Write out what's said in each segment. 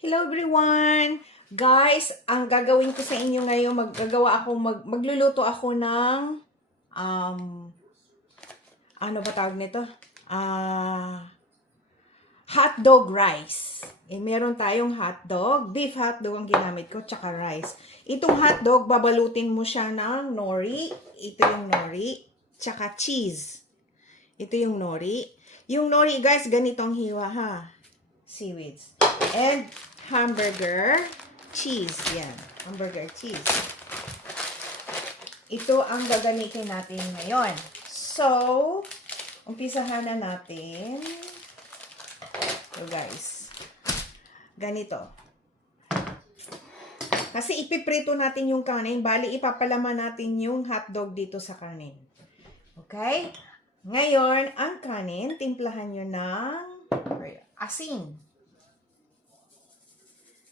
Hello everyone! Guys, ang gagawin ko sa inyo ngayon, magluluto ako ng, um, ano ba tawag nito? Hotdog rice. Meron tayong hotdog, beef hotdog ang ginamit ko, tsaka rice. Itong hotdog, babalutin mo siya ng nori. Ito yung nori, tsaka cheese. Ito yung nori. Yung nori, guys, ganitong hiwa ha. Seaweeds. And hamburger cheese. Yan. Hamburger cheese. Ito ang gagamitin natin ngayon. So, umpisahan na natin. So, guys. Ganito. Kasi ipiprito natin yung kanin. Bali, ipapalaman natin yung hotdog dito sa kanin. Okay? Ngayon, ang kanin, timplahan nyo ng asin.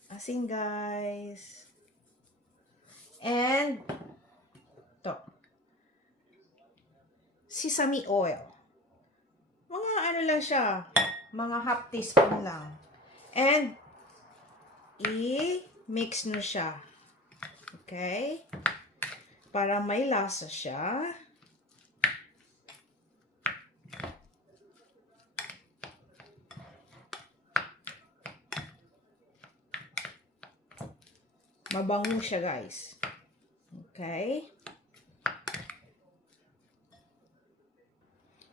Asin, guys. And, to. Sesame oil. Mga ano lang siya. Mga half teaspoon lang. And, i-mix nyo siya. Okay? Para may lasa siya. Mabango siya, guys. Okay?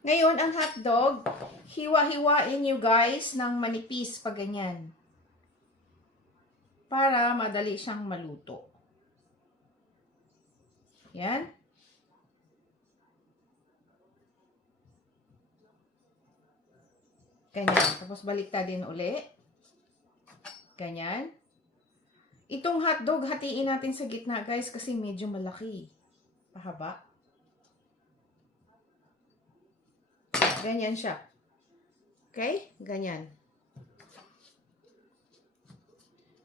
Ngayon, ang hotdog, hiwa-hiwain nyo, guys, ng manipis pa ganyan. Para madali siyang maluto. Yan. Ganyan. Tapos baliktad din uli. Ganyan. Itong hotdog, hatiin natin sa gitna, guys, kasi medyo malaki. Pahaba. Ganyan siya. Okay? Ganyan.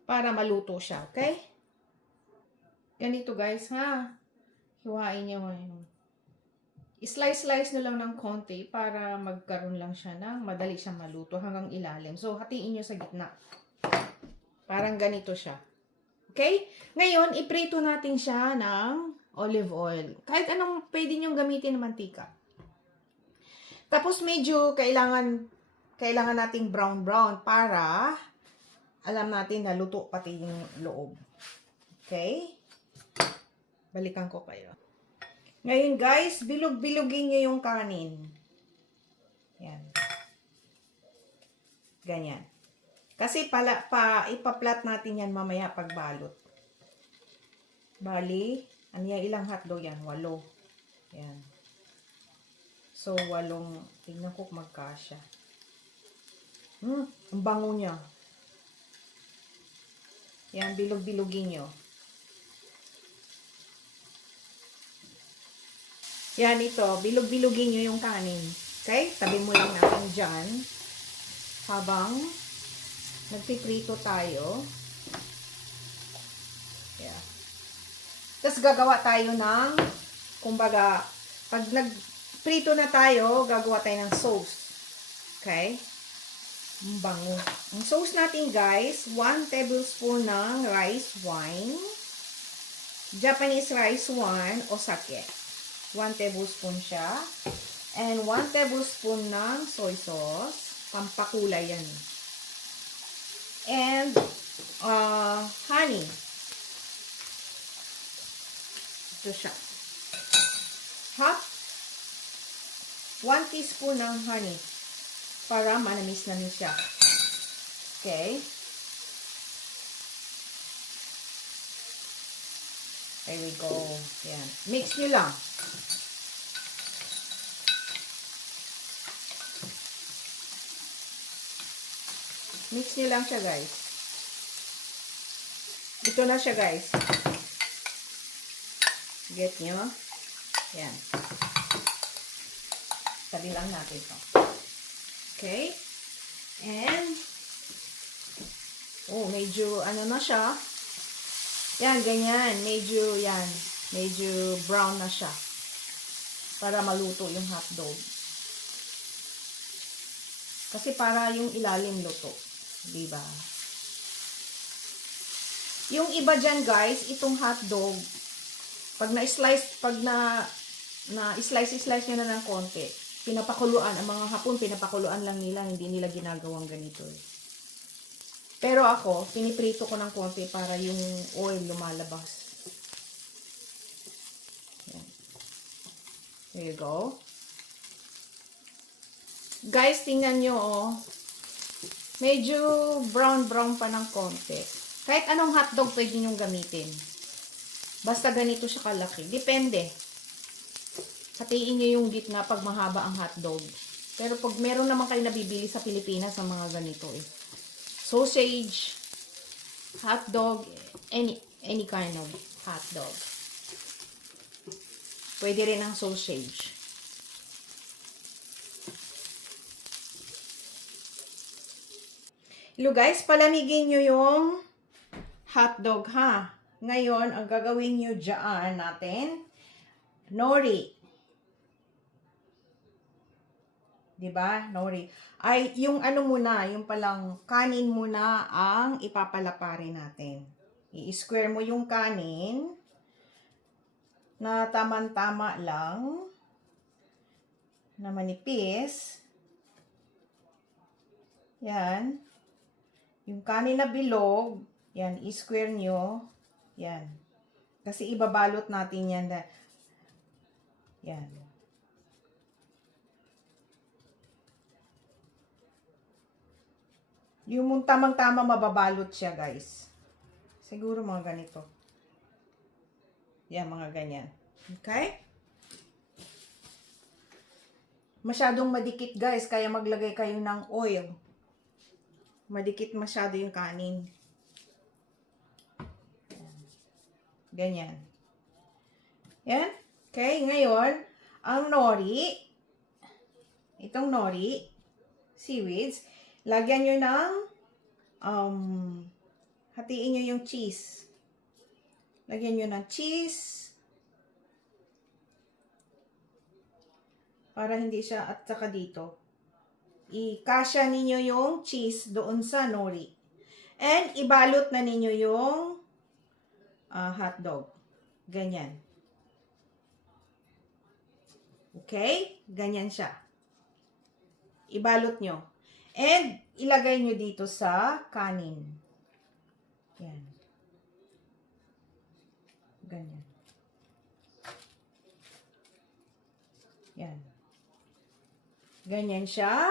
Para maluto siya, okay? Ganito, guys, ha? Hiwain nyo. I-slice-slice nyo lang ng konti para magkaroon lang siya ng madali siyang maluto hanggang ilalim. So, hatiin nyo sa gitna. Parang ganito siya. Okay? Ngayon, iprito natin siya ng olive oil. Kahit anong pwede nyong gamitin na mantika. Tapos medyo kailangan nating brown-brown para alam natin na luto pati yung loob. Okay? Balikan ko kayo. Ngayon, guys, bilog-bilogin nyo yung kanin. Yan. Ganyan. Kasi ipaplat natin yan mamaya pagbalot. Bali, ilang hotdog yan? 8. Yan. So, 8. Tignan ko kung magkasya. Ang bango niya. Yan, bilog-bilogin nyo. Yan ito, bilog-bilogin nyo yung kanin. Okay? Tabi mo lang natin dyan. Habang nagpiprito tayo. Yeah. Tapos gagawa tayo ng, kumbaga, pag nagprito na tayo, gagawa tayo ng sauce. Okay? Ang bango. Ang sauce natin, guys, 1 tablespoon ng rice wine. Japanese rice wine o sake. 1 tablespoon siya. And 1 tablespoon ng soy sauce. Pampakulay yan. And honey. Ito siya. 1 teaspoon ng honey para manamis na siya. Okay. There we go. Yan. Mix nyo lang. Mix nyo lang siya, guys. Ito na siya, guys. Get nyo? Yan. Tabi lang natin ito. Okay? And, medyo, ano na siya. Yan, ganyan. Medyo brown na siya. Para maluto yung hotdog. Kasi para yung ilalim luto. Diba? Yung iba dyan, guys, itong hotdog, pag na-slice nyo na ng konti, pinapakuluan, ang mga Hapon, pinapakuluan lang nila, hindi nila ginagawang ganito. Pero ako, piniprito ko ng konti para yung oil lumalabas. Yan. There you go. Guys, tingnan nyo, oh. Medyo brown pa ng konti. Kahit anong hotdog pwede nyo gamitin. Basta ganito siya kalaki. Depende. Hatiin nyo yung gitna pag mahaba ang hotdog. Pero pag meron naman kayo nabibili sa Pilipinas ng mga ganito eh. Sausage, hotdog, any kind of hotdog. Pwede rin ang sausage. Hello guys, palamigin nyo yung hotdog ha. Ngayon, ang gagawin nyo dyan natin, nori. Diba? Nori. Ay, yung ano muna, yung palang kanin muna ang ipapalaparin natin. I-square mo yung kanin na tama-tama lang, na manipis. Yan. Yung kanin na bilog, yan, i-square nyo. Yan. Kasi ibabalot natin yan. Yan. Yung tamang-tama mababalot siya, guys. Siguro mga ganito. Yan, mga ganyan. Okay? Masyadong madikit, guys, kaya maglagay kayo ng oil. Madikit masyado yung kanin. Ganyan. Yan. Okay, ngayon, ang nori, itong nori, seaweeds, lagyan nyo ng, hatiin nyo yung cheese. Lagyan nyo ng cheese, para hindi siya, at saka dito. I-kasya ninyo yung cheese doon sa nori. And, ibalot na ninyo yung hotdog. Ganyan. Okay? Ganyan siya. Ibalot nyo. And, ilagay nyo dito sa kanin. Yan. Ganyan. Yan. Ganyan siya.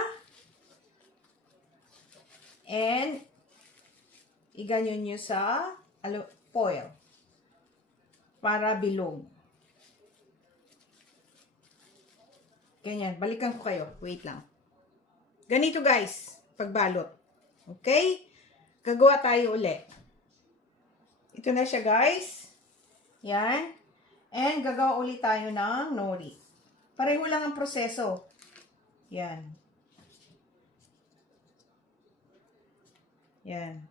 And, iganyan nyo sa foil. Para bilog. Ganyan. Balikan ko kayo. Wait lang. Ganito guys. Pagbalot. Okay? Gagawa tayo ulit. Ito na siya guys. Yan. And gagawa ulit tayo ng nori. Pareho lang ang proseso. Yan. Yan.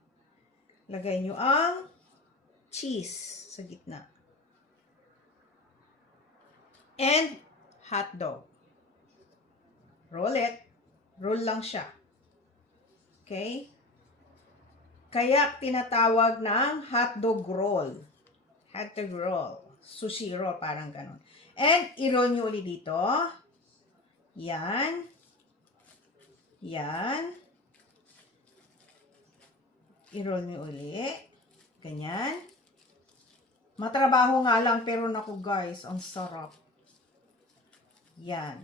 Lagay nyo ang cheese sa gitna. And hotdog. Roll it. Roll lang siya. Okay? Kaya tinatawag ng hotdog roll. Hotdog roll. Sushi roll, parang ganon. And i-roll nyo ulit dito. Yan. Yan. I-roll nyo ulit. Ganyan. Matrabaho nga lang, pero naku guys, ang sarap. Yan.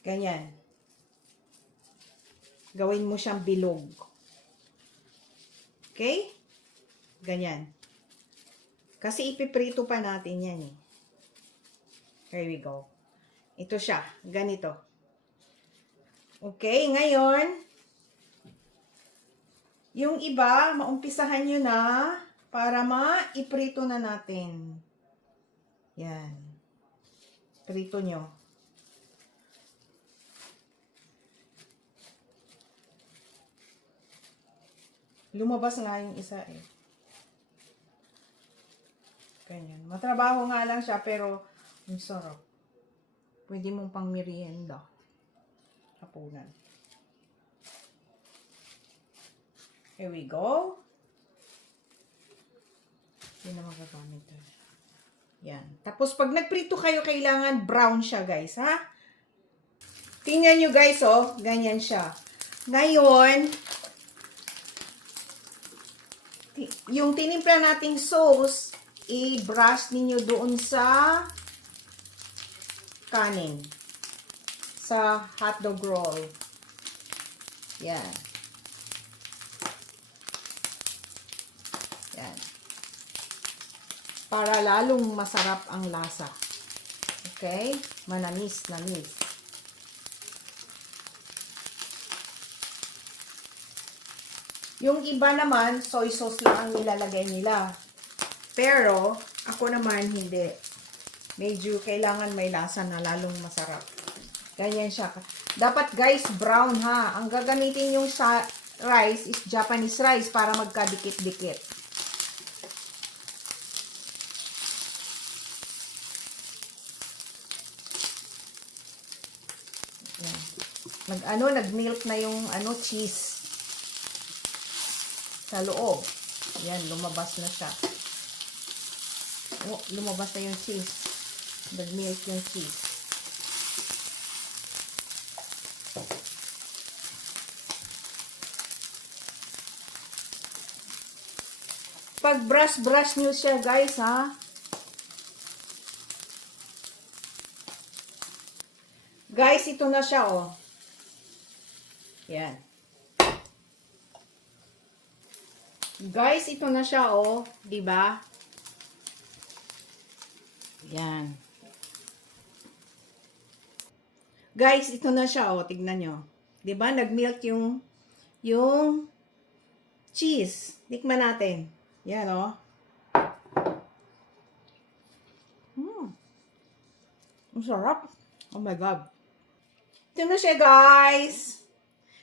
Ganyan. Gawin mo siyang bilog. Okay? Ganyan. Kasi ipiprito pa natin yan eh. Here we go. Ito siya. Ganito. Okay, ngayon, yung iba, maumpisahan nyo na para maiprito na natin. Yan. Prito nyo. Lumabas nga yung isa eh. Ganyan. Matrabaho nga lang siya pero ang sarap. Pwede mong pang merienda. Hapunan. Here we go. Hindi na magagamit. Yan. Tapos, pag nagprito kayo, kailangan brown siya, guys, ha? Tingnan nyo, guys, oh. Ganyan siya. Ngayon, yung tinimpla nating sauce, i-brush ninyo doon sa kanin. Sa hotdog roll. Yan. Yan. Para lalong masarap ang lasa. Okay? Manamis-namis. Yung iba naman, soy sauce lang ang nilalagay nila. Pero, ako naman hindi. Medyo kailangan may lasa na lalong masarap. Ganyan siya. Dapat guys, brown ha. Ang gagamitin yung sa rice is Japanese rice para magkadikit-dikit. Nag-milk na yung cheese sa loob. Yan, lumabas na siya. Oh, lumabas na yung cheese. Nag-milk yung cheese. Pag brush nyo siya, guys, ha? Guys, ito na siya, oh. Yan. Guys, ito na siya, oh. Diba? Yan. Guys, ito na siya, oh. Tignan nyo. Diba? Nag-melt yung cheese. Tikman natin. Yan, oh. Ang sarap. Oh my God. Ito na siya, guys.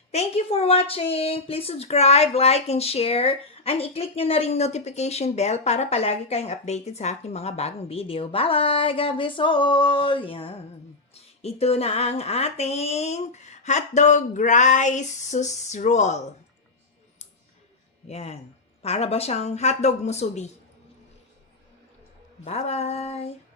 Thank you for watching. Please subscribe, like, and share. And i-click nyo na rin notification bell para palagi kayong updated sa aking mga bagong video. Bye-bye! God bless all! Yan. Ito na ang ating hotdog rice sauce roll. Yan. Para ba siyang hotdog musubi? Bye-bye!